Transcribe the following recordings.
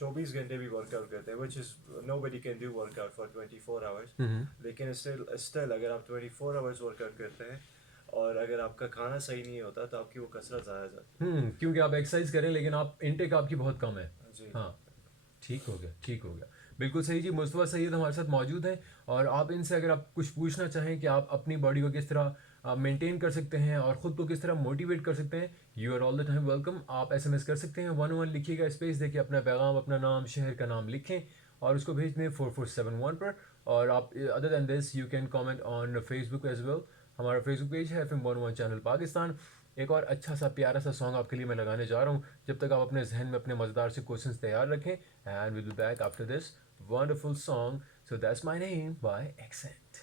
24 घंटे भी वर्कआउट करते हैं, which is nobody can do workout for 24 hours. लेकिन still अगर आप 24 hours वर्कआउट करते हैं और अगर आपका खाना सही नहीं होता तो आपकी वो कसरत ज़ाया जाती है. क्योंकि आप एक्सरसाइज करें लेकिन आप इनटेक आपकी बहुत कम है. जी. हाँ, ठीक हो गया, ठीक हो गया. बिल्कुल सही जी. मुस्तफ़ा सैयद हमारे साथ मौजूद हैं और आप इनसे अगर आप कुछ पूछना चाहें कि आप अपनी बॉडी को किस तरह मेंटेन कर सकते हैं और ख़ुद को किस तरह मोटिवेट कर सकते हैं, you are all the time welcome. आप एसएमएस कर सकते हैं 11 लिखिएगा, स्पेस देखिए, अपना पैगाम, अपना नाम, शहर का नाम लिखें और उसको भेज दें 4471 पर. और आप other than this you can comment on Facebook as well. हमारा फेसबुक पेज है FM11 चैनल पाकिस्तान. एक और अच्छा सा प्यारा सा सॉन्ग आपके लिए मैं लगाने जा रहा हूँ. जब तक आप अपने जहन में अपने मज़ेदार से क्वेश्चंस तैयार रखें, and will be back after this wonderful song. So that's my name by accent.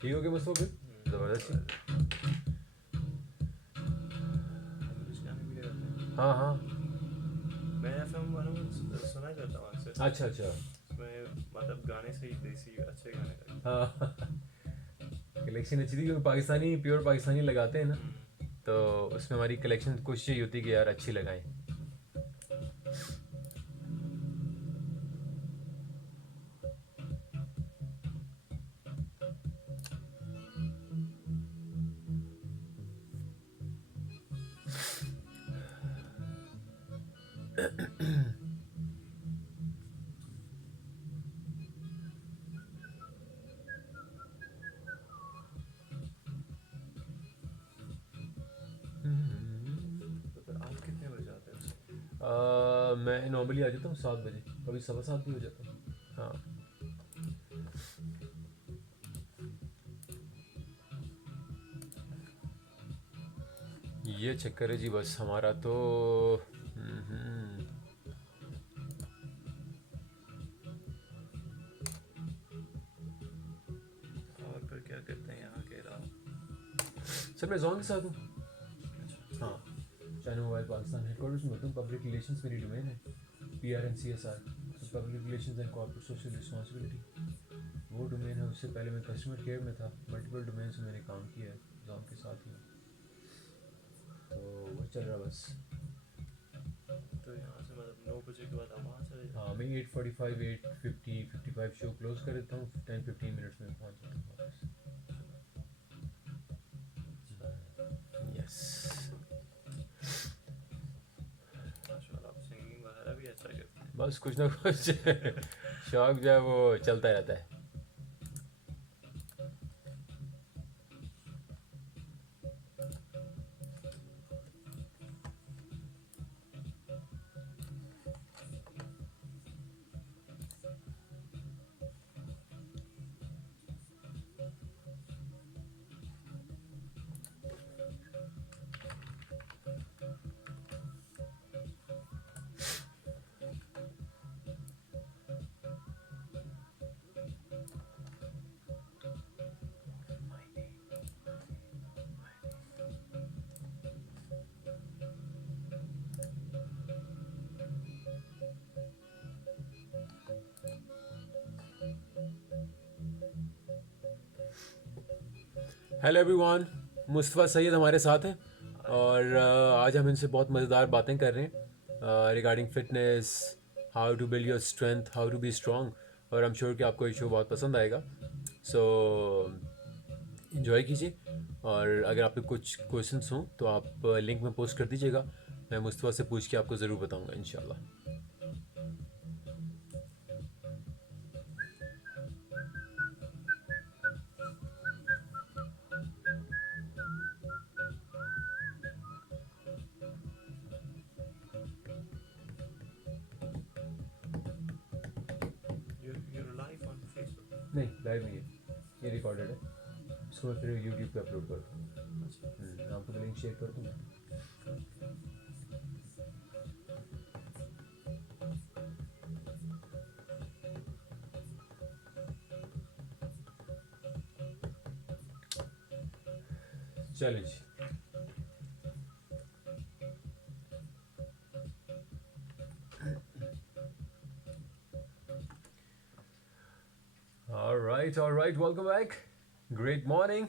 ठीक हो गया मुस्तफा फिर? ज़बरदस्त. इंग्लिश गाने भी लगाते हैं. हाँ हाँ. मैं FM 101 सुना करता हूँ अक्सर. अच्छा अच्छा. उसमें मतलब गाने सही देसी अच्छे गाने लगते हाँ. कलेक्शन अच्छी थी क्योंकि पाकिस्तानी, प्योर पाकिस्तानी लगाते हैं ना, हैं. तो उसमें हमारी कलेक्शन कोशिश यही होती है कि यार अच्छी लगाएं. तो फिर आप कितने बजे आते हैं? मैं नॉर्मली आ जाता हूँ 7 बजे, कभी 7:15 भी हो जाता है. हाँ. ये चक्कर है जी बस हमारा तो. और फिर क्या करते हैं यहाँ के रात? सर मैं जॉन के साथ हूँ. हाँ. चाइना मोबाइल पाकिस्तान हेडक्वार्टर्स में होता हूँ. पब्लिक रिलेशंस मेरी डोमेन है. PRNCSR, public relations and corporate social responsibility, वो डोमेन है. उससे पहले मैं कस्टमर केयर में था. मल्टीपल डोमेन से मैंने काम किया है. जॉन के साथ ही हूँ, तो वो चल रहा बस. तो यहाँ से मतलब 9 बजे के बाद आप वहाँ चले जाओ? हाँ, मैं 8:45, 8:50, 55 शो क्लोज कर देता हूँ. 10-15 मिनट्स में पहुँच जाता हूँ वापस. यस. माशाल्लाह, आप सिंगिंग वगैरह भी अच्छा करते हैं. बस कुछ ना कुछ शौक जो है वो चलता रहता है. हेलो एवरीवन, मुस्तफ़ा सैयद हमारे साथ हैं और आज हम इनसे बहुत मज़ेदार बातें कर रहे हैं regarding fitness, how to build your strength, how to be strong. और आई एम श्योर कि आपको ये शो बहुत पसंद आएगा. सो इन्जॉय कीजिए. और अगर आपके कुछ क्वेश्चंस हों तो आप लिंक में पोस्ट कर दीजिएगा. मैं मुस्तफ़ा से पूछ के आपको ज़रूर बताऊंगा इंशाल्लाह. You're live on Facebook? नहीं, लाइव नहीं है, ये रिकॉर्डेड है. इसको मैं फिर यूट्यूब पे अपलोड कर दूँगा. अच्छा. आपको मैं लिंक शेयर कर दूँगा. चलिए जी. All right, welcome back. Great morning.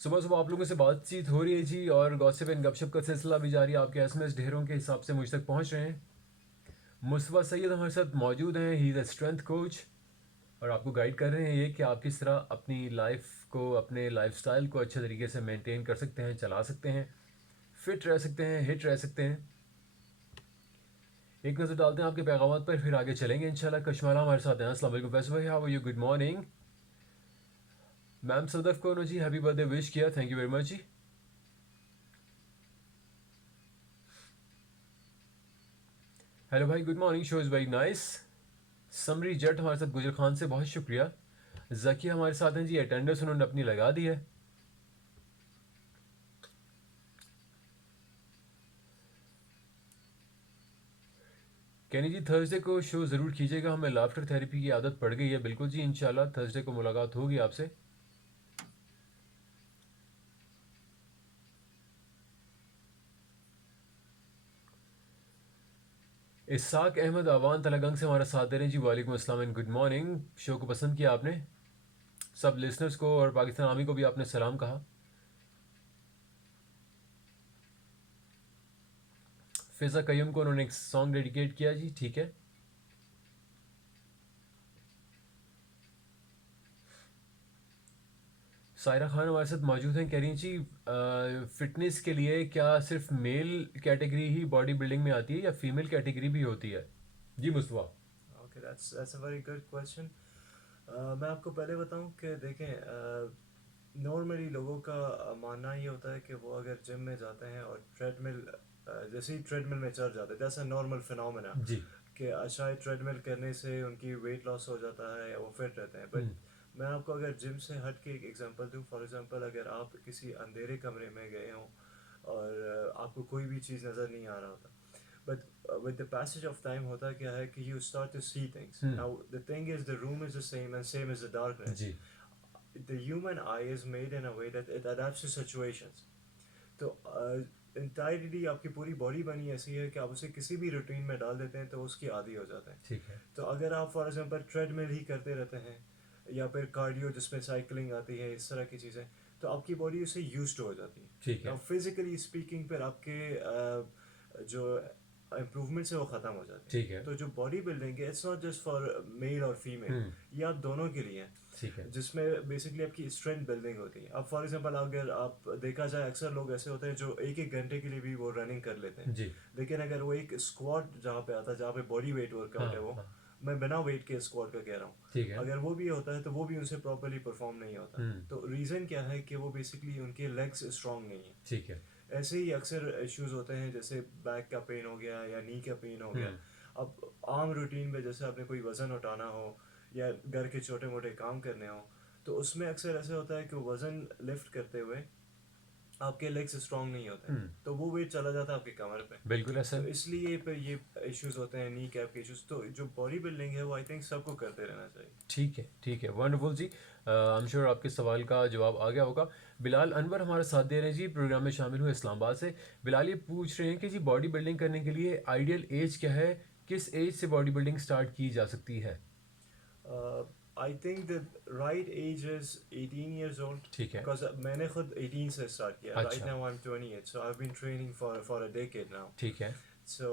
सुबह सुबह आप लोगों से बातचीत हो रही है जी, और गॉसिप एंड गपशप का सिलसिला भी जारी है। आपके एसएमएस ढेरों के हिसाब से मुझ तक पहुंच रहे हैं। मुस्तफ़ा सैयद हमारे साथ मौजूद हैं। He is a strength coach, और आपको गाइड कर रहे हैं ये कि आप किस तरह अपनी लाइफ को, अपने लाइफस्टाइल को अच्छे तरीके से मेंटेन कर सकते हैं, चला सकते हैं, फिट रह सकते हैं, हिट रह सकते हैं। एक नज़र डालते हैं आपके पैगाम पर, फिर आगे चलेंगे इंशाल्लाह। कश्माला हमारे साथ हैं। अस्सलाम वालेकुम फैसल भाई, how are you? Good morning. Ma'am Sadaf को जी हैप्पी बर्थडे विश किया, थैंक यू वेरी मच जी। हेलो भाई, good morning, show is very nice. समरी जट हमारे साथ, गुजर खान से बहुत शुक्रिया। जकी हमारे साथ हैं जी, अटेंडेंस उन्होंने अपनी लगा दी है। कैनी जी थर्सडे को शो ज़रूर कीजिएगा, हमें लाफ्टर थेरेपी की आदत पड़ गई है। बिल्कुल जी, इंशाल्लाह थर्सडे को मुलाकात होगी आपसे। इसाक अहमद आवान तलगंग से हमारा साथ दे रहे हैं जी। वालेकुम अस्सलाम एंड गुड मॉर्निंग। शो को पसंद किया आपने, सब लिसनर्स को और पाकिस्तान आर्मी को भी आपने सलाम कहा। फिज़ा कय्यूम को उन्होंने एक सॉन्ग डेडिकेट किया जी, ठीक है। सायरा खान हमारे साथ मौजूद हैं, कह रही हैं जी फिटनेस के लिए क्या सिर्फ मेल कैटेगरी ही बॉडी बिल्डिंग में आती है या फीमेल कैटेगरी भी होती है? जी Mustafa. Okay, that's a very good question. मैं आपको पहले बताऊं कि देखें, नॉर्मली लोगों का मानना ये होता है कि वो अगर जिम में जाते हैं और ट्रेडमिल, जैसे ही ट्रेडमिल में चढ़ जाते हैं, दैट्स अ नॉर्मल फिनोमेना जी। कि शायद ट्रेडमिल करने से उनकी वेट लॉस हो जाता है या वो फिट रहते हैं। बट मैं आपको अगर जिम से हट के एक एग्जांपल दूं, फॉर एग्जांपल अगर आप किसी अंधेरे कमरे में गए हों और आपको कोई भी चीज़ नज़र नहीं आ रहा होता, but with the passage of time होता क्या है कि you start to see things. Now the thing is, the room is the same and same as the darkness. जी। The human eye is made in a way that it adapts to situations. तो entirely आपकी पूरी body बनी ऐसी है कि आप उसे किसी भी रूटीन में डाल देते हैं तो उसकी आदी हो जाता है। ठीक है। तो अगर आप फॉर एग्जांपल ट्रेडमिल ही करते रहते हैं या फिर कार्डियो जिसमें साइकिलिंग आती है, इस तरह की चीज़ें, तो आपकी बॉडी उससे यूज्ड हो जाती है। ठीक है। अब फिजिकली स्पीकिंग पर आपके जो इम्प्रूवमेंट्स है वो ख़त्म हो जाते ठीक हैं। है। तो जो बॉडी बिल्डिंग है, it's not just for male और फीमेल, ये आप दोनों के लिए है। ठीक है। जिसमें बेसिकली आपकी स्ट्रेंथ बिल्डिंग होती है। अब फॉर एग्जांपल अगर आप देखा जाए, अक्सर लोग ऐसे होते हैं जो एक एक घंटे के लिए भी वो रनिंग कर लेते हैं, जी। लेकिन अगर वो एक स्क्वाट जहाँ पे आता है, जहाँ पे बॉडी वेट वर्कआउट हाँ है, वो हाँ। मैं बिना वेट के स्क्वाट का कह रहा हूँ, ठीक है। अगर वो भी होता है तो वो भी उनसे प्रॉपरली परफॉर्म नहीं होता। तो रीज़न क्या है कि वो बेसिकली उनके लेग्स स्ट्रांग नहीं है। ठीक है। ऐसे ही अक्सर इश्यूज होते हैं, जैसे बैक का पेन हो गया या नी का पेन हो गया। अब आम रूटीन में जैसे आपने कोई वज़न उठाना हो या घर के छोटे मोटे काम करने हो, तो उसमें अक्सर ऐसा होता है कि वज़न लिफ्ट करते हुए आपके लेग्स स्ट्रांग नहीं होते हैं, तो वो वेट चला जाता है आपकी कमर पे। बिल्कुल ऐसा तो है। इसलिए फिर ये इश्यूज होते हैं, नी कैप के इश्यूज। तो जो बॉडी बिल्डिंग है वो आई थिंक सबको करते रहना चाहिए। ठीक है। ठीक है, वंडरफुल जी। आई एम श्योर आपके सवाल का जवाब आ गया होगा। बिलाल अनवर हमारे साथ दे रहे हैं जी, प्रोग्राम में शामिल हुए इस्लामाबाद से। बिलाल ये पूछ रहे हैं कि जी बॉडी बिल्डिंग करने के लिए आइडियल एज क्या है, किस एज से बॉडी बिल्डिंग स्टार्ट की जा सकती है? I think the right age is 18 years old, ठीक है। बिकॉज मैंने खुद 18 से स्टार्ट किया। राइट अच्छा। Now I am 28, so I have been training for a decade now. ठीक है। So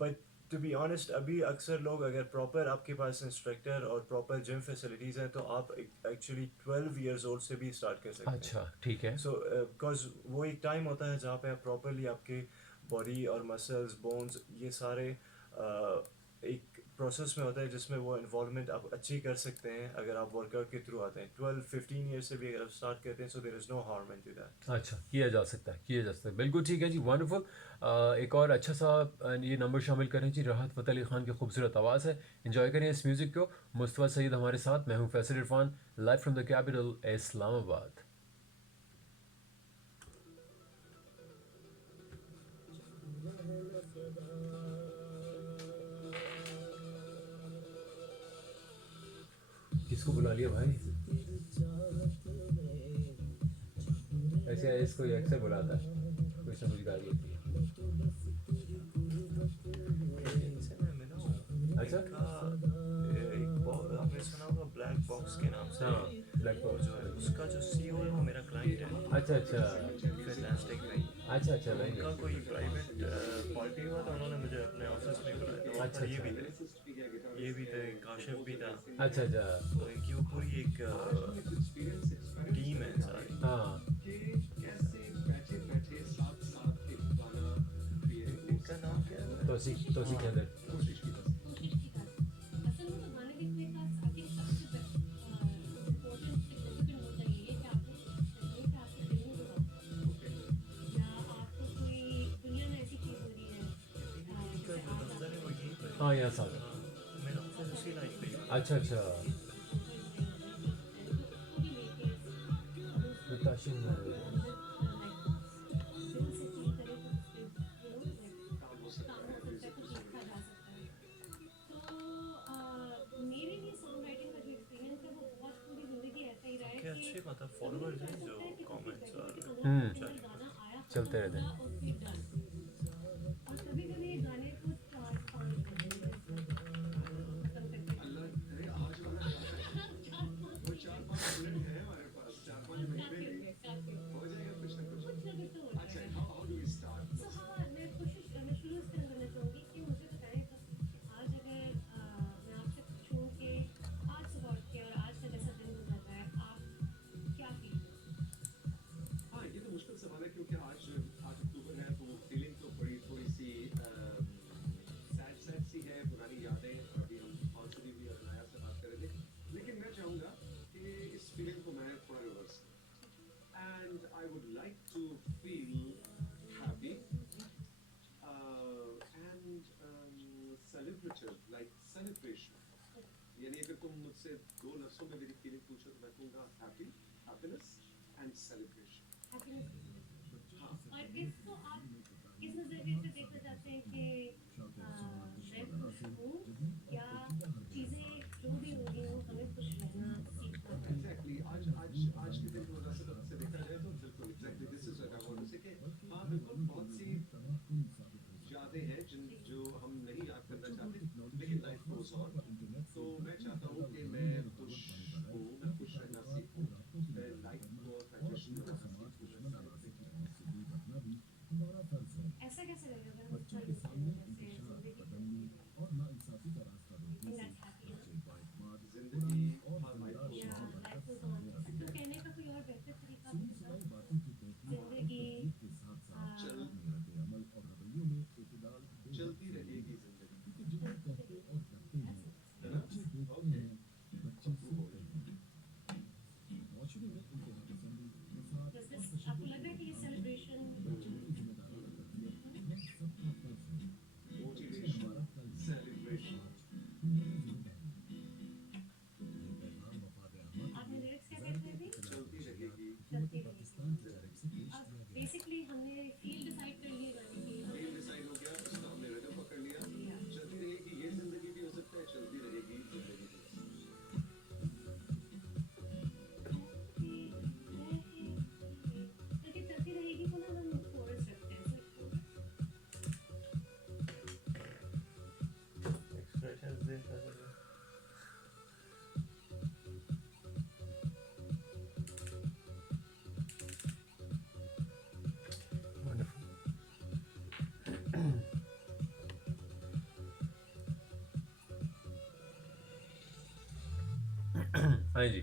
but to be honest, अभी अक्सर लोग, अगर प्रॉपर आपके पास इंस्ट्रक्टर और प्रॉपर जिम फैसिलिटीज़ हैं, तो आप एक्चुअली 12 years old से भी स्टार्ट कर सकते हैं। अच्छा। ठीक है। सो बिकॉज वो एक टाइम होता है जहाँ पे आप प्रॉपरली आपके बॉडी और मसल्स, बोन्स, ये सारे एक प्रोसेस में होता है जिसमें वो इन्वॉल्वमेंट आप अच्छी कर सकते हैं अगर आप वर्कआउट के थ्रू आते हैं। 12-15 ईयर से भी अगर आप स्टार्ट करते हैं, so there is no harm in to that. अच्छा, किया जा सकता है, किया जा सकता है, बिल्कुल ठीक है जी, वंडरफुल। एक और अच्छा सा ये नंबर शामिल करें जी। राहत फ़तेह अली खान की खूबसूरत आवाज़ है, इन्जॉय करें इस म्यूज़िक को। मुस्तफ़ा सईद हमारे साथ, मैं हूँ Faisal Irfan, live from the capital Islamabad. किसको बुला लिया भाई? ऐसे इसको अक्सर बुलाता है, कुछ ना कुछ गाली होती है। इनसे मैं मिला हूँ। अच्छा। आपने सुना होगा ब्लैक बॉक्स के नाम से। हाँ। ब्लैक वो जो है उसका जो CEO है वो मेरा क्लाइंट है अच्छा अच्छा फैंटास्टिक में। अच्छा अच्छा भाई उनका कोई प्राइवेट पार्टी हुआ था, उन्होंने मुझे अपने ऑफिस में बुलाया था, वहाँ अच्छा पर अच्छा ये भी थे, काशिफ भी था। अच्छा अच्छा तो इनकी वो पूरी एक टीम है सारी। हाँ इनका नाम क्या है? तौसीक हाँ, हैदर तौसीफ। कोशिश की जाती है। असल में तो गाने लिखने का आई थिंक सबसे इम्पोर्टेंट सिग्निफिकेंट होता ये है कि आपको कहीं पे आपके दिल में जो बात है या आपको कोई दुनिया में ऐसी चीज़ हो रही है इनका जैसे जो आप दफ्तर है वो यहीं पर हाँ है। यहाँ साथ हाँ, मेरा ऑफिस उसी लाइन पे ही है। अच्छा अच्छा कोई नई नई चीज़ है तो उसको भी लेके और उसको मुताशिर में अंदर दिल से फील करे तो उस पे काम हो सकता है, कुछ लिखा जा सकता है। तो मेरे लिए सॉन्ग राइटिंग का जो एक्सपीरियंस है वो बहुत पूरी ज़िंदगी ऐसा ही रहा है आपके कि अच्छे मतलब कभी फॉलोअर्स कभी हैं ऐसा जो होता है कि कुछ कमेंट्स बैठे और बैठे 15 हम्म मिनट गाना आया चलते खत्म रहते हुआ हैं और फिर डन। और कभी कभी गाने को 4-5 घंटे खत्म करके काफी हो गया काफी हो गया कुछ ना कुछ तो होता है। तो हाँ मैं शुरू से करना चाहूँगी कि मुझे बताएं बस आज अगर मैं आपसे पूछूं कि आज सुबह उठ के और आज का जैसा दिन गुजर रहा है आप क्या फील करते हैं? हैप्पीनेस और इसको आप किस नज़रिए से देखना चाहते हैं कि मैं खुश हूँ या चीज़ें जो भी हो रही हो हमें खुश रहना सीखना चाहिए। जी ऐसा कैसे लगेगा अगर हम इसका यूज़ करें जैसे ज़िंदगी चलती रहे यू थिंक दैट्स हैप्पी है या लाइफ गोज़ ऑन इसको कहने का कोई और बेहतर तरीका आप बता सकते हैं ज़िंदगी चलती रहेगी दैट्स नाइस डज दिस आपको लग रहा है कि ये सेलिब्रेशन आपने लिरिक्स क्या कहते हैं अभी चलती रहेगी अब बेसिकली हमने फील डिसाइड कर लिए गाने की हमें या चलती रहेगी को ना हम कोरस रखते हैं सर एक्सप्रेशंस देता है। हाँ जी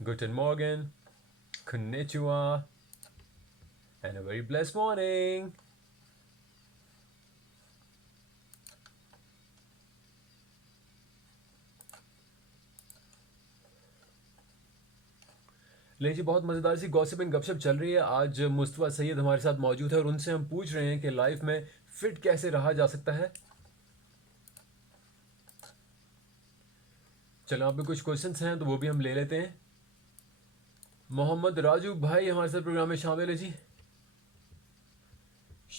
guten morgen konnichiwa and a very blessed morning लेकिन जी बहुत मज़ेदार सी गॉसिपिंग गपशप चल रही है आज मुस्तफ़ा सैयद हमारे साथ मौजूद है और उनसे हम पूछ रहे हैं कि लाइफ में फिट कैसे रहा जा सकता है चलो आप में कुछ क्वेश्चंस हैं तो वो भी हम ले लेते हैं मोहम्मद राजू भाई हमारे साथ प्रोग्राम में शामिल है जी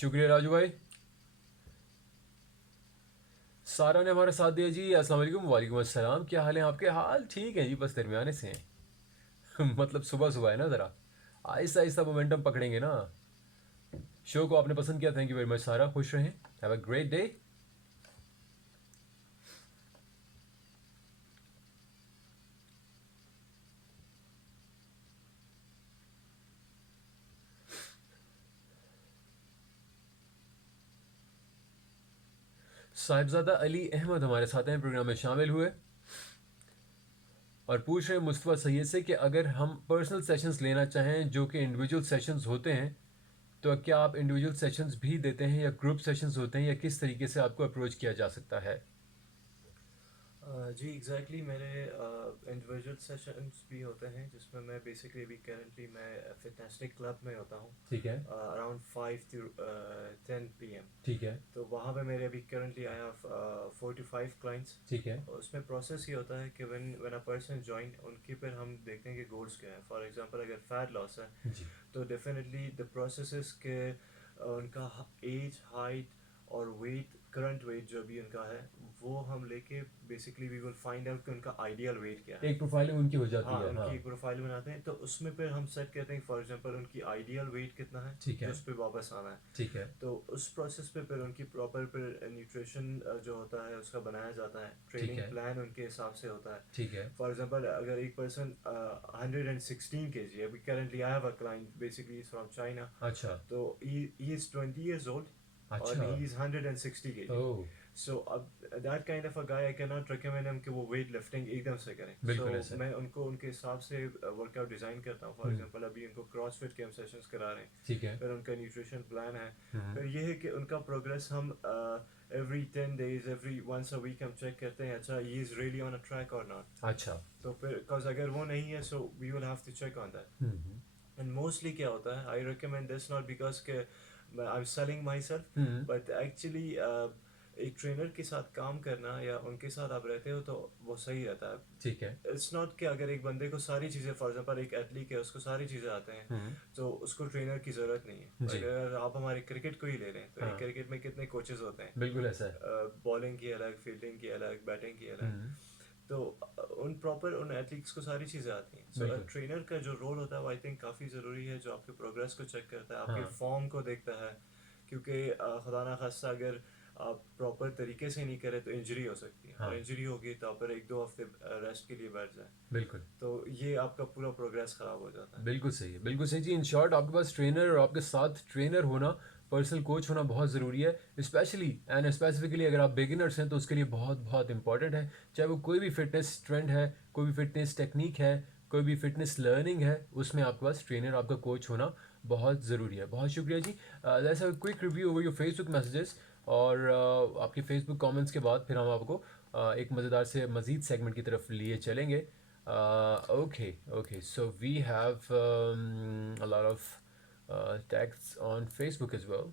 शुक्रिया राजू भाई सारा ने हमारा साथ दिया जी। अस्सलाम वालेकुम। वालेकुम अस्सलाम। क्या हाल है आपके? हाल ठीक है जी, बस दरमियाने से हैं। मतलब सुबह सुबह है ना, ज़रा आहिस्ता आहिस्ता मोमेंटम पकड़ेंगे ना। शो को आपने पसंद किया, थैंक यू वेरी मच सारा। खुश रहें, have a great day. Sahibzada Ali Ahmed हमारे साथ हैं, प्रोग्राम में शामिल हुए और पूछ रहे हैं मुस्तफ़ा सैयद से कि अगर हम पर्सनल सेशंस लेना चाहें जो कि इंडिविजुअल सेशंस होते हैं, तो क्या आप इंडिविजुअल सेशंस भी देते हैं या ग्रुप सेशंस होते हैं, या किस तरीके से आपको अप्रोच किया जा सकता है? जी एग्जैक्टली मेरे इंडिविजुअल सेशंस भी होते हैं जिसमें मैं बेसिकली अभी करंटली मैं फिटनेस्टिक क्लब में होता हूँ ठीक है, अराउंड 5 to 10 PM। ठीक है, तो वहाँ पे मेरे अभी currently I have 4 to 5 clients. ठीक है, उसमें प्रोसेस ये होता है कि व्हेन अ पर्सन जॉइन उनके फिर हम देखते हैं कि गोल्स क्या है। फॉर एग्जांपल अगर फैट लॉस है जी, तो डेफिनेटली द प्रोसेस इज के उनका एज, हाइट और वेट, करंट वेट जो भी उनका है वो हम लेके basically we will find out कि उनका आइडियल वेट क्या है। एक प्रोफाइलिंग उनकी हो जाती हाँ, है। हाँ, उनकी एक प्रोफाइल बनाते हैं तो उसमें फिर हम सेट करते हैं फॉर एग्जांपल उनकी आइडियल वेट कितना है ठीक है, जो उस पर वापस आना है। ठीक है, तो उस प्रोसेस पे फिर उनकी प्रॉपर फिर न्यूट्रिशन जो होता है उसका बनाया जाता है, ट्रेनिंग है, प्लान उनके हिसाब से होता है। ठीक है, फॉर एग्जांपल अगर एक पर्सन 116 kg, अभी currently I have a client basically is from China, अच्छा, तो ही इज 20 years old और अच्छा, ही इज 160 kg। ओह, सो अब that kind of a guy I can not recommend him कि वो वेट लिफ्टिंग एकदम से करें। बिल्कुल सो ऐसा है। मैं उनको उनके हिसाब से वर्कआउट डिज़ाइन करता हूँ। फॉर एग्जांपल अभी उनको क्रॉसफिट के हम सेशंस करा रहे हैं, ठीक है, फिर उनका न्यूट्रिशन प्लान है। हम्म, फिर ये है कि उनका प्रोग्रेस हम every 10 days, every once a week हम चेक करते हैं, अच्छा ये is really on a track और नॉट। अच्छा, तो फिर बिकॉज अगर वो नहीं है so we will have to check on that. Hmm, and mostly क्या होता है, I recommend this not because के I am selling my self, hmm, but actually एक ट्रेनर के साथ काम करना या उनके साथ आप रहते हो तो वो सही रहता है। ठीक है, इट्स नॉट कि अगर एक बंदे को सारी चीज़ें, फॉर एग्जांपल एक एथलीट है उसको सारी चीज़ें आते हैं हम्म, तो उसको ट्रेनर की ज़रूरत नहीं है। जी, अगर आप हमारे क्रिकेट को ही ले लें तो एक हाँ, क्रिकेट में कितने कोचेस होते हैं, बिल्कुल ऐसा है। बॉलिंग की अलग, फील्डिंग की अलग, बैटिंग की अलग। हम्म, तो उन प्रॉपर उन एथलीट्स को सारी चीज़ें आती हैं। सो बिल्कुल, ट्रेनर का जो रोल होता है वो आई थिंक काफ़ी ज़रूरी है, जो आपके प्रोग्रेस को चेक करता है, आपके हाँ, फॉर्म को देखता है। क्योंकि खुदा ना खास्ता अगर आप प्रॉपर तरीके से नहीं करें तो इंजरी हो सकती है, और हाँ, इंजरी होगी तो आप फिर 1-2 हफ्ते रेस्ट के लिए बैठ जाए बिल्कुल, तो ये आपका पूरा प्रोग्रेस ख़राब हो जाता है। बिल्कुल सही है, बिल्कुल सही जी। इन शॉर्ट आपके पास ट्रेनर और आपके साथ ट्रेनर होना, पर्सनल कोच होना बहुत ज़रूरी है। स्पेशली एंड स्पेसिफिकली अगर आप बिगिनर्स हैं तो उसके लिए बहुत बहुत इंपॉर्टेंट है। चाहे वो कोई भी फिटनेस ट्रेंड है, कोई भी फिटनेस टेक्निक है, कोई भी फिटनेस लर्निंग है, उसमें आपके पास ट्रेनर, आपका कोच होना बहुत ज़रूरी है। बहुत शुक्रिया जी। That's a quick review over your Facebook messages, और आपके फेसबुक कमेंट्स के बाद फिर हम आपको एक मज़ेदार से मज़ीद सेगमेंट की तरफ लिए चलेंगे। Okay, so we have a lot of texts on Facebook as well.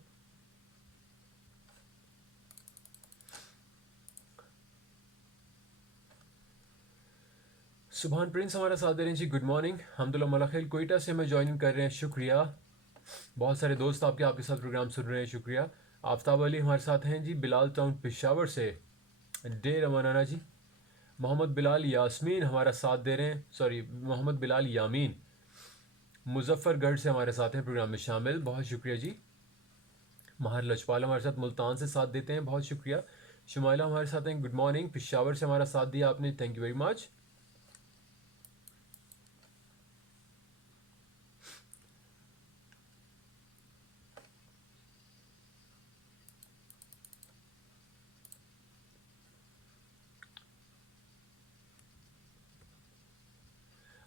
सुभान प्रिंस हमारा साथ दे रहे हैं जी, गुड मॉर्निंग। हमदुल्ला मलाखिल कोयटा से हमें ज्वाइन कर रहे हैं, शुक्रिया। बहुत सारे दोस्त आपके साथ प्रोग्राम सुन रहे हैं, शुक्रिया। आफ्ताब अली हमारे साथ हैं जी, बिलाल टाउन पेशावर से, डे रवाना जी। मोहम्मद बिलाल यास्मीन हमारा साथ दे रहे हैं, सॉरी मोहम्मद बिलाल यामीन मुजफ्फरगढ़ से हमारे साथ हैं, प्रोग्राम में शामिल, बहुत शुक्रिया जी। माहर लजपाल हमारे साथ मुल्तान से साथ देते हैं, बहुत शुक्रिया। शुमाइला हमारे साथ हैं, गुड मॉर्निंग। पेशावर से हमारा साथ दिया आपने, थैंक यू वेरी मच।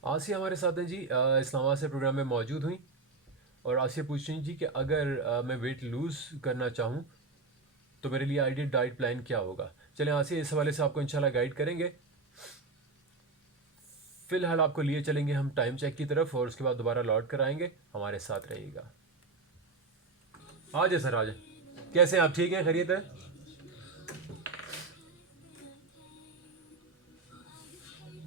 आसिया हमारे साथ हैं जी, इस्लामाबाद से प्रोग्राम में मौजूद हुई, और आसिया पूछ रही जी कि अगर मैं वेट लूज़ करना चाहूँ तो मेरे लिए आइडियल डाइट प्लान क्या होगा। चलें आसिया, इस हवाले से आपको इंशाल्लाह गाइड करेंगे। फ़िलहाल आपको लिए चलेंगे हम टाइम चेक की तरफ, और उसके बाद दोबारा लौट कर आएंगे, हमारे साथ रहिएगा। आ जाए सर, आ जाए। कैसे हैं आप, ठीक हैं, खैरियत है?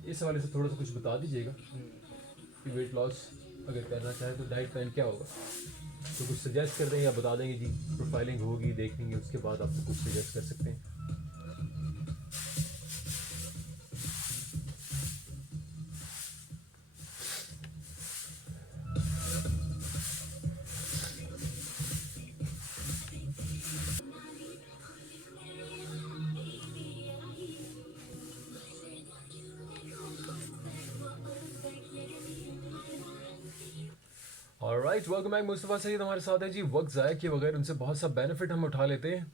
इस हवाले से थोड़ा सा कुछ बता दीजिएगा कि वेट लॉस अगर करना चाहे तो डाइट प्लान क्या होगा। तो कुछ सजेस्ट कर दें या बता देंगे जी, प्रोफाइलिंग होगी, देखेंगे, उसके बाद आपको कुछ सजेस्ट कर सकते हैं। Alright, welcome back. Mustafa Saeed हमारे साथ है जी। वक्त ज़ाया किए बगैर उनसे बहुत सा बेनिफिट हम उठा लेते हैं।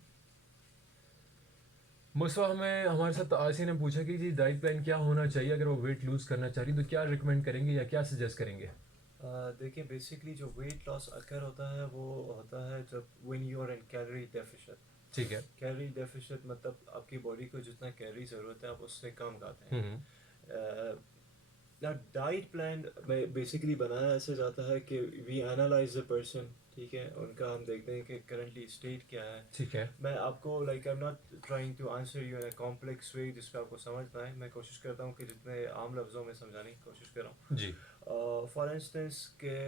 मुस्तफ़ा, हमें हमारे साथ आयसी ने पूछा कि जी डाइट प्लान क्या होना चाहिए अगर वो वेट लूज़ करना चाह रही, तो क्या रिकमेंड करेंगे या क्या सजेस्ट करेंगे? देखिए बेसिकली जो वेट लॉस अकर होता है वो होता है जब when you are in calorie deficit. ठीक है। कैलोरी डेफिशिएट मतलब आपकी बॉडी को जितना कैलोरी ज़रूरत है आप उससे कम खाते हम्म। हैं। ना डाइट प्लान बेसिकली बनाया ऐसे जाता है कि वी एनालाइज द पर्सन, ठीक है, उनका हम देखते हैं कि करंटली स्टेट क्या है। ठीक है मैं आपको like I am not trying to answer you in a complex way जिस पे आपको समझ में आए। मैं कोशिश करता हूँ कि जितने आम लफ्ज़ों में समझाने की कोशिश कर रहा जी। हूँ। फॉर इंस्टेंस के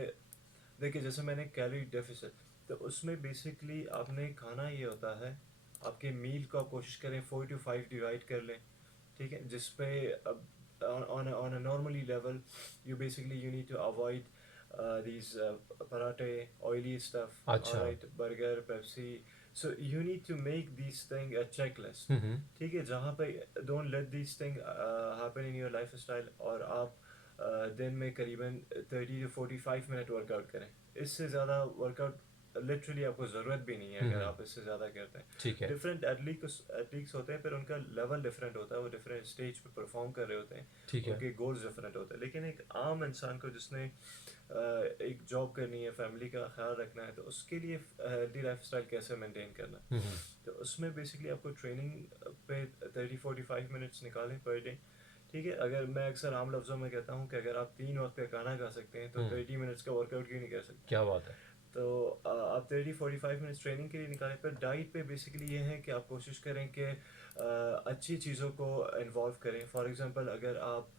देखिए जैसे मैंने कैलोरी डेफिसिट, तो उसमें बेसिकली आपने खाना ये होता है, आपके मील को आप कोशिश करें 4 to 5 डिवाइड कर लें, ठीक है, जिस पे अब on a normally level you need to avoid these parathe, oily stuff, all अच्छा। right, burger, Pepsi. So you need to make these thing a checklist, हम्म। ठीक है, जहाँ पे don't let these thing happen in your lifestyle, और आप दिन में करीबन 30 to 45 मिनट वर्कआउट करें। इससे ज़्यादा वर्कआउट लिटरली आपको ज़रूरत भी नहीं है अगर आप इससे ज़्यादा करते हैं। ठीक है। डिफरेंट एथलीट्स होते हैं, फिर उनका लेवल डिफरेंट होता है, वो डिफरेंट स्टेज पे परफॉर्म कर रहे होते हैं, ठीक है। उनके गोल्स डिफरेंट होते हैं। लेकिन एक आम इंसान को जिसने एक जॉब करनी है, फैमिली का ख्याल रखना है, तो उसके लिए हेल्दी लाइफस्टाइल कैसे मेंटेन करना है, हम्म। तो उसमें बेसिकली आपको ट्रेनिंग पे 30-45 मिनट्स निकालें पर डे, ठीक है। अगर मैं अक्सर आम लफ्ज़ों में कहता हूँ कि अगर आप 3 वक्त का खाना खा सकते हैं तो 30 मिनट्स का वर्कआउट क्यों नहीं कर सकते। क्या बात है। तो आप 30-45 मिनट्स ट्रेनिंग के लिए निकालें। पर डाइट पे बेसिकली ये है कि आप कोशिश करें कि अच्छी चीज़ों को इन्वॉल्व करें। फॉर एग्जांपल अगर आप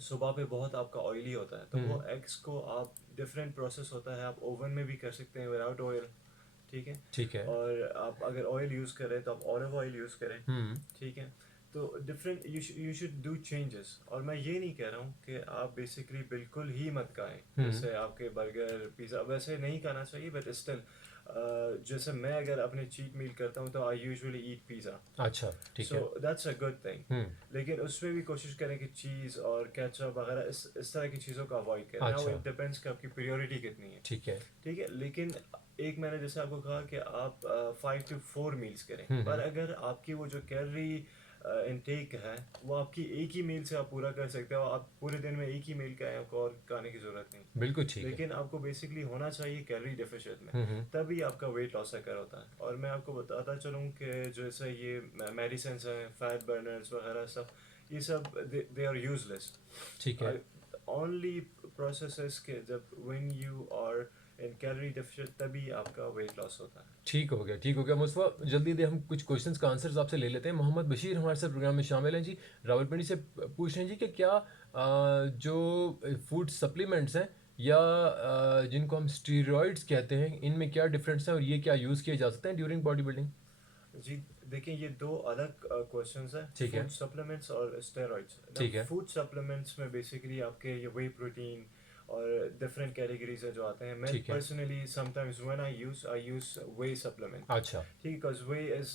सुबह पे बहुत आपका ऑयली होता है तो वो एग्स को आप डिफरेंट प्रोसेस होता है, आप ओवन में भी कर सकते हैं विदाउट ऑयल, ठीक है। ठीक है। और आप अगर ऑयल यूज़ करें तो आप ऑलिव ऑयल यूज़ करें, हम्म। ठीक है। तो different you should do changes. और मैं ये नहीं कह रहा हूँ कि आप बेसिकली बिल्कुल ही मत खाएं, जैसे आपके बर्गर पिज़्ज़ा वैसे नहीं खाना चाहिए, बट स्टिल जैसे मैं अगर अपने चीट मील करता हूँ तो आई यूजुअली ईट पिज़्ज़ा, अच्छा। ठीक सो है। That's a good thing. Hmm. लेकिन उसमें भी कोशिश करें कि चीज़ और केचप वगैरह इस तरह की चीज़ों को अवॉइड करें। नाउ अच्छा। इट डिपेंड्स कि आपकी प्रायोरिटी कितनी है, ठीक है। ठीक है। लेकिन एक मैंने जैसे आपको कहा कि आप 5 to 4 मील्स करें, पर अगर आपकी वो जो कैलोरी इनटेक है वो आपकी एक ही मील से आप पूरा कर सकते हो, आप पूरे दिन में एक ही मील का है, आपको और खाने की ज़रूरत नहीं। बिल्कुल ठीक है। लेकिन आपको बेसिकली होना चाहिए कैलोरी डेफिशिएट में, तभी आपका वेट लॉस अकर होता है। और मैं आपको बताता चलूँ कि जैसे ये मेडिसिन हैं, फैट बर्नर्स वगैरह सब, ये सब दे आर यूजलेस। ठीक है। ओनली प्रोसेस के जब when you are in calorie deficit तभी आपका वेट लॉस होता है। ठीक हो गया, ठीक हो गया। मुस्तफ़ा, जल्दी दे हम कुछ क्वेश्चंस का आंसर्स आपसे ले लेते हैं। मोहम्मद बशीर हमारे साथ प्रोग्राम में शामिल हैं जी। रावलपिंडी से पूछ रहे हैं जी कि क्या जो फूड सप्लीमेंट्स हैं या जिनको हम स्टीरॉइड्स कहते हैं, इनमें क्या डिफरेंस है और ये क्या यूज़ किए जा सकते हैं ड्यूरिंग बॉडी बिल्डिंग? जी देखिए ये दो अलग क्वेश्चंस हैं, ठीक है। फूड सप्लीमेंट्स और स्टेरॉइड्स। ठीक है। फूड सप्लीमेंट्स में बेसिकली आपके ये वे प्रोटीन और डिफरेंट कैटेगरीज है जो आते हैं। मैं ठीक है। Personally sometimes when I use way supplement, अच्छा। ठीक है, because way is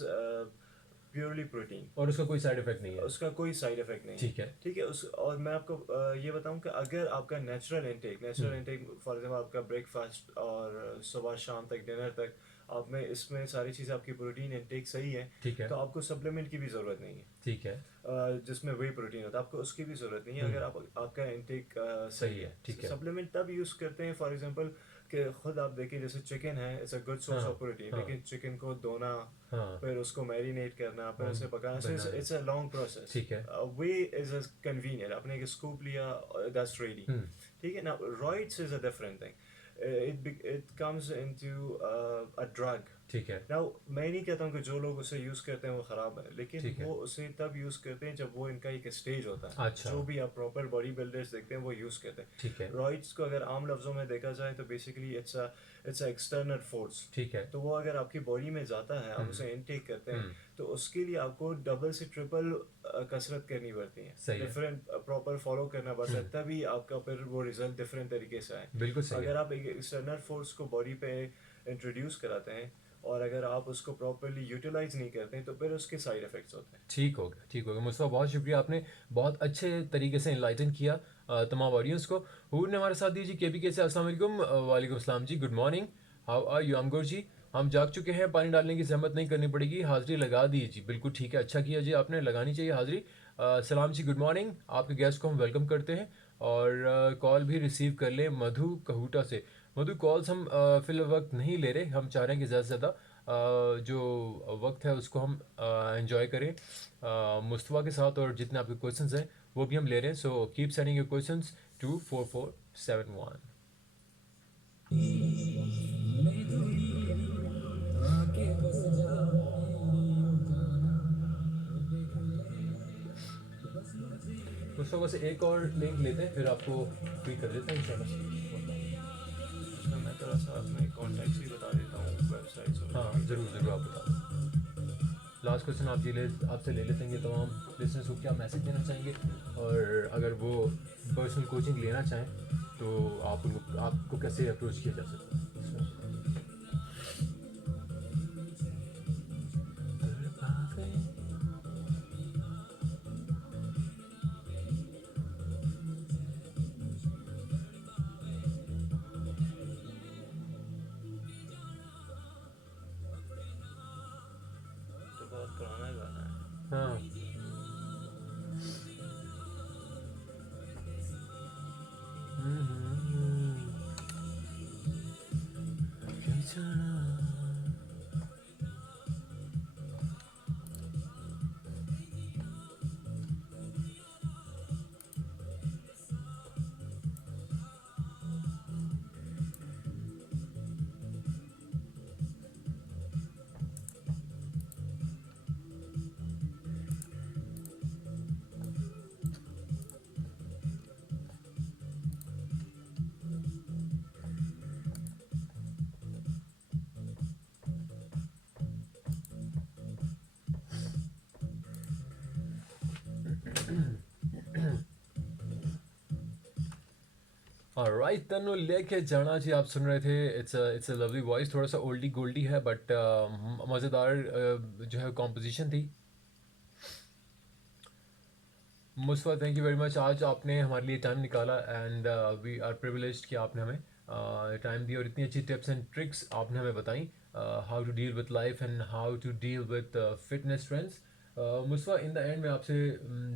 purely protein, और उसका कोई साइड इफेक्ट नहीं है? उसका कोई साइड इफेक्ट नहीं है, ठीक है। ठीक है। उस और मैं आपको ये बताऊं कि अगर आपका नेचुरल इंटेक फॉर एग्जांपल आपका ब्रेकफास्ट और सुबह शाम तक डिनर तक आप में इसमें सारी चीज़ें आपकी प्रोटीन इंटेक सही है, ठीक है। तो आपको सप्लीमेंट की भी ज़रूरत नहीं है। ठीक है। जिसमें वे प्रोटीन होता है आपको उसकी भी ज़रूरत नहीं है अगर आपका इंटेक सही है। ठीक है। सप्लीमेंट तब यूज़ करते हैं फॉर एग्जांपल कि खुद आप देखिए जैसे चिकन है, इट्स अ गुड सोर्स हाँ, ऑफ प्रोटीन, हाँ। लेकिन चिकन को धोना, हाँ। फिर उसको मैरिनेट करना, फिर उसे पकाना, बनाना। It's a long process. ठीक है। वे इज अ कन्वीनियंट, आपने एक स्कूप लिया, दैट्स रेडी, ठीक है ना। Roids is a different thing, it comes into a drug. ठीक है। नाउ मैं नहीं कहता हूँ कि जो लोग उसे यूज़ करते हैं वो ख़राब है, लेकिन ठीक है। वो उसे तब यूज़ करते हैं जब वो इनका एक स्टेज होता है। अच्छा। जो भी आप प्रॉपर बॉडी बिल्डर्स देखते हैं वो यूज़ करते हैं। ठीक है। रॉइड्स को अगर आम लफ्ज़ों में देखा जाए तो basically it's a external force. ठीक है। तो वो अगर आपकी बॉडी में जाता है, आप उसे इनटेक करते हैं, तो उसके लिए आपको डबल से ट्रिपल कसरत करनी पड़ती है, सही है। डिफरेंट प्रॉपर फॉलो करना पड़ता है, तभी आपका फिर वो रिजल्ट डिफरेंट तरीके से आए। बिल्कुल सही है। अगर आप एक एक्सटर्नल फोर्स को बॉडी पे इंट्रोड्यूस कराते हैं और अगर आप उसको प्रॉपरली यूटिलाइज नहीं करते हैं तो फिर उसके साइड इफ़ेक्ट्स होते हैं। ठीक हो गया, ठीक हो गया मुस्तफ़ा, बहुत शुक्रिया, आपने बहुत अच्छे तरीके से इनलाइटन किया तमाम ऑडियंस को। हूर ने हमारे साथ दी जी, के से अस्सलाम वालेकुम। वालेकुम अस्सलाम जी, good morning, how are you Amgur ji. हम जाग चुके हैं, पानी डालने की जहमत नहीं करनी पड़ेगी, हाज़िरी लगा दी जी। बिल्कुल ठीक है, अच्छा किया जी, आपने लगानी चाहिए हाज़िरी। सलाम जी, गुड मॉर्निंग, आपके गेस्ट को हम वेलकम करते हैं और कॉल भी रिसीव कर लें मधु कहूटा से। मधु, कॉल्स हम फ़िल वक्त नहीं ले रहे, हम चाह रहे हैं कि ज़्यादा से ज़्यादा जो वक्त है उसको हम एंजॉय करें मुस्तफ़ा के साथ, और जितने आपके क्वेश्चंस हैं वो भी हम ले रहे हैं। So keep sending your questions to 4471। Mustafa से एक और लिंक लेते हैं, फिर आपको फ्री कर देते हैं इंशाल्लाह। इसमें मैं थोड़ा सा अपने कॉन्टैक्ट्स भी बता देता हूँ, वेबसाइट्स और हाँ ज़रूर ज़रूर, आप बताओ। लास्ट क्वेश्चन आप आपसे ले लेते हैं कि तमाम लिसनर्स को क्या मैसेज देना चाहेंगे, और अगर वो पर्सनल कोचिंग लेना चाहें तो आप उनको, आपको कैसे अप्रोच किया जा सकता है। तो बहुत पुराना गाना है। हाँ। ऑलराइट, तनु लेके जाना जी, आप सुन रहे थे। इट्स अ लवली वॉइस, थोड़ा सा ओल्डी गोल्डी है बट मज़ेदार जो है कॉम्पोजिशन थी। Mustafa, thank you very much, आज आपने हमारे लिए टाइम निकाला एंड वी आर प्रिविलेज्ड कि आपने हमें टाइम दिया और इतनी अच्छी टिप्स एंड ट्रिक्स आपने हमें बताई, how to deal with life and how to deal with fitness trends. Mustafa, in the end में आपसे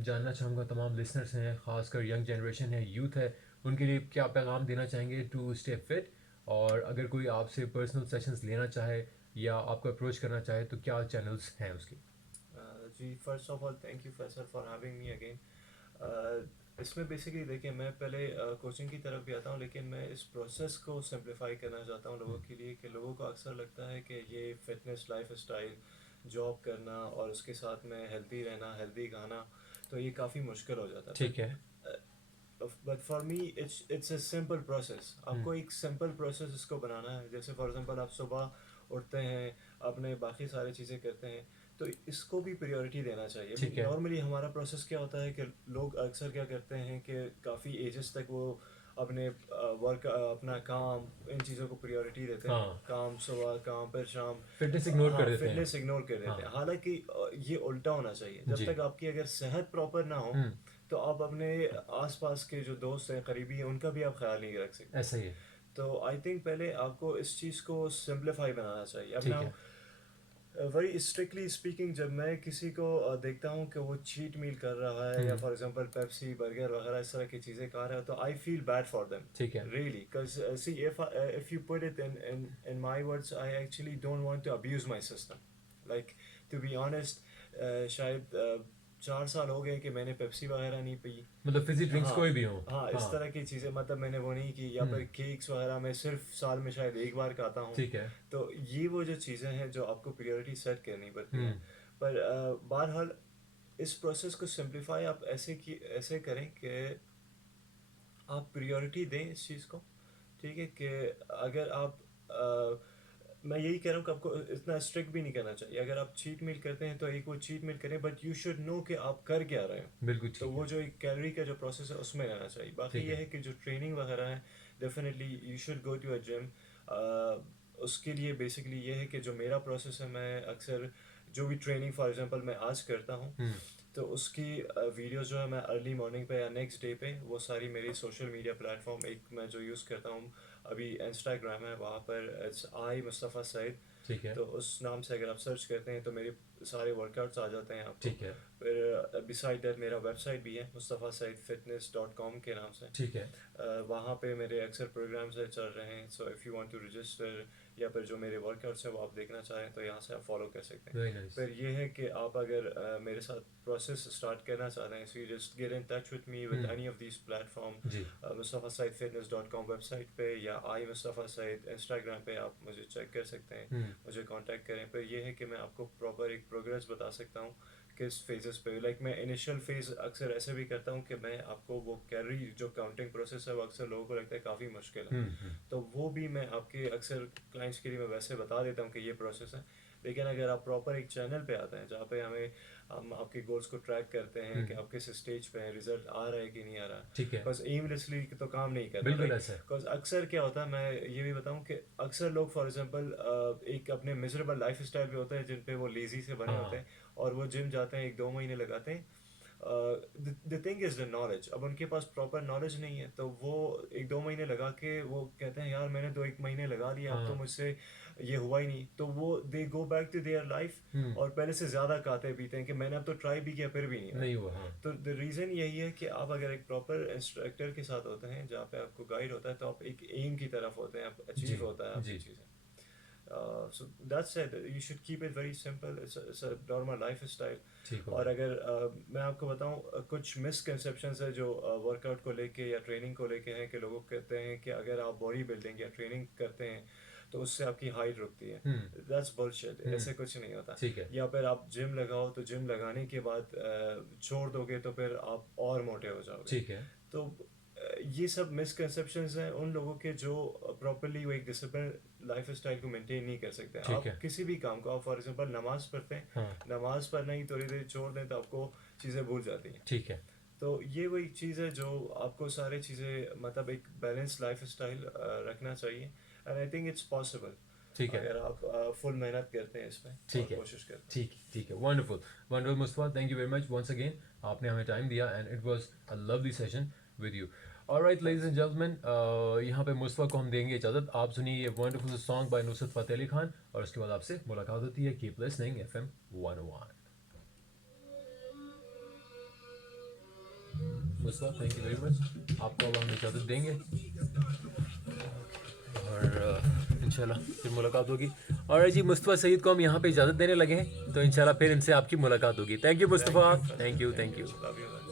जानना चाहूँगा, तमाम लिसनर्स हैं, ख़ासकर यंग जनरेशन है, यूथ है, उनके लिए क्या पैगाम देना चाहेंगे टू स्टे फिट, और अगर कोई आपसे पर्सनल सेशंस लेना चाहे या आपको अप्रोच करना चाहे तो क्या चैनल्स हैं उसके। जी, first of all thank you Faisal for having me again. इसमें बेसिकली देखिए, मैं पहले कोचिंग की तरफ भी आता हूँ, लेकिन मैं इस प्रोसेस को सिंप्लीफाई करना चाहता हूँ लोगों के लिए, कि लोगों को अक्सर लगता है कि ये फिटनेस लाइफ स्टाइल, जॉब करना और उसके साथ में हेल्दी रहना, हेल्दी खाना, तो ये काफ़ी मुश्किल हो जाता है। ठीक है। But for me it's a simple process. आपको एक सिंपल प्रोसेस इसको बनाना है। जैसे फॉर एग्जांपल आप सुबह उठते हैं, अपने बाकी सारी चीज़ें करते हैं, तो इसको भी प्रायोरिटी देना चाहिए। ठीक है। नॉर्मली हमारा प्रोसेस क्या होता है कि लोग अक्सर क्या करते हैं कि काफ़ी एजेस तक वो अपने वर्क, अपना काम, इन चीज़ों को प्रायोरिटी देते हैं। हाँ। काम सुबह, काम फिर शाम, फिटनेस इग्नोर हाँ कर देते हैं। फिटनेस इग्नोर कर देते हैं। हाँ। हालांकि ये उल्टा होना चाहिए। जब जी। तक आपकी अगर सेहत प्रॉपर ना हो तो आप अपने आसपास के जो दोस्त हैं, करीबी हैं, उनका भी आप ख्याल नहीं रख सकते। ऐसा ही है। तो आई थिंक पहले आपको इस चीज़ को सिंप्लीफाई बनाना चाहिए। अब ठीक नाउ है। वेरी स्ट्रिक्टली स्पीकिंग, जब मैं किसी को देखता हूँ कि वो चीट मील कर रहा है या फॉर एग्जांपल पेप्सी, बर्गर वगैरह इस तरह की चीज़ें खा रहा है, तो I feel bad for them ठीक है। really, because see, if you put it in my words, I actually don't want to abuse my system, like, to be honest, शायद 4 साल हो गए कि मैंने पेप्सी वगैरह नहीं पी। मतलब फिजी ड्रिंक्स हाँ कोई भी हो। हाँ, इस तरह की चीज़ें मतलब मैंने वो नहीं की, या फिर केक्स वगैरह मैं सिर्फ साल में शायद एक बार खाता हूँ। ठीक है। तो ये वो जो चीज़ें हैं जो आपको प्रायोरिटी सेट करनी पड़ती हैं। पर बहरहाल इस प्रोसेस को सिंप्लीफाई आप ऐसे करें कि आप प्रायोरिटी दें इस चीज़ को। ठीक है कि अगर आप मैं यही कह रहा हूँ कि आपको इतना स्ट्रिक्ट भी नहीं करना चाहिए। अगर आप चीट मील करते हैं तो एक वो चीट मील करें, बट यू शुड नो कि आप कर क्या रहे हैं। बिल्कुल ठीक तो वो है। जो एक कैलोरी का जो प्रोसेस है उसमें रहना चाहिए। बाकी ठीक ये है। है कि जो ट्रेनिंग वगैरह है, definitely you should go to a gym. उसके लिए बेसिकली ये है कि जो मेरा प्रोसेस है, मैं अक्सर जो भी ट्रेनिंग फॉर एग्जांपल मैं आज करता हूँ, तो उसकी वीडियो जो है मैं अर्ली मॉर्निंग पे या नेक्स्ट डे पे वो सारी मेरी सोशल मीडिया प्लेटफॉर्म, एक मैं जो यूज़ करता हूँ अभी इंस्टाग्राम है, वहाँ पर इट्स आई मुस्तफ़ा सईद, ठीक है, तो उस नाम से अगर आप सर्च करते हैं तो मेरे सारे वर्कआउट्स आ जाते हैं आपको। ठीक है, फिर बिसाइड दैट मेरा वेबसाइट भी है mustafasaidfitness.com के नाम से। ठीक है, वहाँ पे मेरे अक्सर प्रोग्राम्स चल रहे हैं, so if you want to register या फिर जो मेरे वर्कआउट्स हैं वो आप देखना चाहें तो यहाँ से आप फॉलो कर सकते हैं। वेरी नाइस, फिर ये है कि आप अगर मेरे साथ प्रोसेस स्टार्ट करना चाहते हैं, so you just get in touch with me with any of these platform, जी, mustafasaidfitness.com वेबसाइट पे या आई मुस्तफ़ा सईद इंस्टाग्राम पे आप मुझे चेक कर सकते हैं, मुझे कांटेक्ट करें। फिर ये है कि मैं आपको प्रॉपर एक प्रोग्रेस बता सकता हूँ किस फेजेस पे, लाइक मैं इनिशियल फेज अक्सर ऐसे भी करता हूँ कि मैं आपको वो कैलोरी जो काउंटिंग प्रोसेस है वो अक्सर लोगों को लगता है काफ़ी मुश्किल है, तो वो भी मैं आपके अक्सर क्लाइंट्स के लिए मैं वैसे बता देता हूँ कि ये प्रोसेस है। लेकिन अगर आप प्रॉपर एक चैनल पे आते हैं जहाँ पे हम आपके गोल्स को ट्रैक करते हैं कि आप किस स्टेज पे हैं, रिजल्ट आ रहा है कि नहीं आ रहा, ठीक है, बिकॉज एमलेसली तो काम नहीं करता, बिल्कुल ऐसा है, बिकॉज अक्सर क्या होता है, मैं ये भी बताऊं कि अक्सर लोग फॉर एग्जांपल एक अपने मिजरेबल लाइफ स्टाइल पे होते हैं जिन पे वो लेजी से बने होते हैं और वो जिम जाते हैं 1-2 महीने लगाते हैं। The thing is the knowledge, अब उनके पास प्रॉपर नॉलेज नहीं है तो वो 1-2 महीने लगा के वो कहते हैं यार मैंने 2-1 महीने लगा लिया, अब तो मुझसे ये हुआ ही नहीं, तो वो they go back to their life और पहले से ज़्यादा खाते पीते हैं कि मैंने अब तो ट्राई भी किया फिर भी नहीं हुआ, हाँ, तो द रीज़न यही है कि आप अगर एक प्रॉपर इंस्ट्रक्टर के साथ होते हैं जहाँ पे आपको गाइड होता है तो आप एक एम की तरफ होते हैं, आप अचीव होता है आपकी चीज़ें। So that's it. You should keep it very simple. It's a normal lifestyle. और अगर मैं आपको बताऊं कुछ मिसकंसेप्शंस है जो वर्कआउट को लेके या ट्रेनिंग को लेके हैं कि लोग कहते हैं कि अगर आप बॉडी बिल्डिंग या ट्रेनिंग करते हैं तो उससे आपकी हाइट रुकती है। दैट्स बुलशिट, ऐसे कुछ नहीं होता। या फिर आप जिम लगाओ तो जिम लगाने के बाद छोड़ दोगे तो फिर आप और मोटे हो जाओगे, ठीक है, तो ये सब मिसकंसेप्शंस हैं उन लोगों के जो प्रॉपरली वो एक डिसिप्लिन लाइफ स्टाइल को मेंटेन नहीं कर सकते। आप किसी भी काम को, आप फॉर एग्जांपल नमाज पढ़ते हैं, नमाज पढ़ना ही थोड़ी देर छोड़ दें तो आपको चीज़ें भूल जाती हैं, ठीक है, तो ये वही चीज़ है जो आपको सारी चीज़ें मतलब एक बैलेंस लाइफ स्टाइल रखना चाहिए and I think it's possible, ठीक है, अगर आप फुल मेहनत करते हैं इसमें, ठीक है, कोशिश करते हैं। ठीक है, wonderful wonderful Mustafa, thank you very much once again, आपने हमें टाइम दिया and it was a lovely session with you. Alright ladies and gentleman, यहाँ पे मुस्तफा को हम देंगे इजाज़त। आप सुनिए ये wonderful song by Nusrat Fateh Ali Khan और उसके बाद आपसे मुलाकात होती है। Keep listening FM 101। Mustafa thank you very much, आपको अब हम इजाज़त देंगे और इंशाल्लाह फिर मुलाकात होगी। और जी मुस्तफा सईद को हम यहाँ पे इजाज़त देने लगे हैं, तो इंशाल्लाह फिर इनसे आपकी मुलाकात होगी। Thank you Mustafa, thank you. Love you.